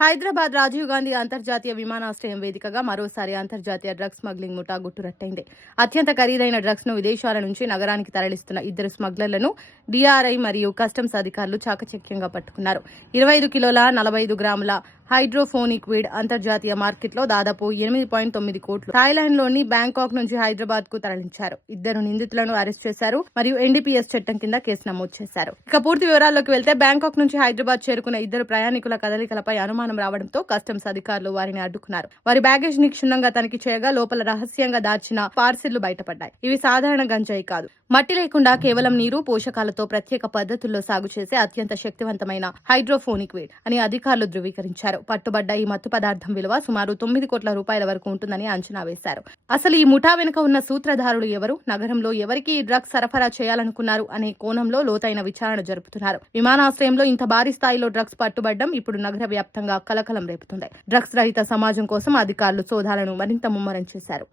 హైదరాబాద్ రాజీవ్ గాంధీ అంతర్జాతీయ విమానాశ్రయం వేదికగా మరోసారి అంతర్జాతీయ డ్రగ్స్ స్మగ్లింగ్ ముఠా గుట్టురట్టయింది. అత్యంత ఖరీదైన డ్రగ్స్ ను విదేశాల నుంచి నగరానికి తరలిస్తున్న ఇద్దరు స్మగ్లర్లను డీఆర్ఐ మరియు కస్టమ్స్ అధికారులు చాకచక్యంగా పట్టుకున్నారు. 25 కిలోల 45 గ్రాముల హైడ్రోఫోనిక్ వీడ్ అంతర్జాతీయ మార్కెట్లో దాదాపు 8.9 కోట్లు థాయిలాండ్లోని బ్యాంకాక్ నుంచి హైదరాబాద్ కు తరలించారు. ఇద్దరు నిందితులను అరెస్ట్ చేశారు మరియు ఎన్డీపీఎస్ చట్టం కింద కేసు నమోదు చేశారు. ఇక పూర్తి వివరాల్లోకి వెళ్తే బ్యాంకాక్ నుంచి హైదరాబాద్ చేరుకున్న ఇద్దరు ప్రయాణికుల కదలికలపై అనుమానం రావడంతో కస్టమ్స్ అధికారులు వారిని అడ్డుకున్నారు. వారి బ్యాగేజ్ ని క్షుణ్ణంగా తనిఖీ చేయగా లోపల రహస్యంగా దాచిన పార్సిళ్లు బయటపడ్డాయి. ఇవి సాధారణ గంజాయి కాదు, మట్టి లేకుండా కేవలం నీరు, పోషకాలతో ప్రత్యేక పద్ధతుల్లో సాగు చేసే అత్యంత శక్తివంతమైన హైడ్రోఫోనిక్ వీడ్ అని అధికారులు ధృవీకరించారు. పట్టుబడ్డ ఈ మత్తు పదార్థం విలువ సుమారు 9 కోట్ల రూపాయల వరకు ఉంటుందని అంచనా వేశారు. అసలు ఈ ముఠా వెనుక ఉన్న సూత్రధారులు ఎవరు, నగరంలో ఎవరికి ఈ డ్రగ్స్ సరఫరా చేయాలనుకున్నారు అనే కోణంలో లోతైన విచారణ జరుపుతున్నారు. విమానాశ్రయంలో ఇంత భారీ స్థాయిలో డ్రగ్స్ పట్టుబడ్డం ఇప్పుడు నగర వ్యాప్తంగా కలకలం రేపుతుంది. డ్రగ్స్ రహిత సమాజం కోసం అధికారులు సోదాలను మరింత ముమ్మరం చేశారు.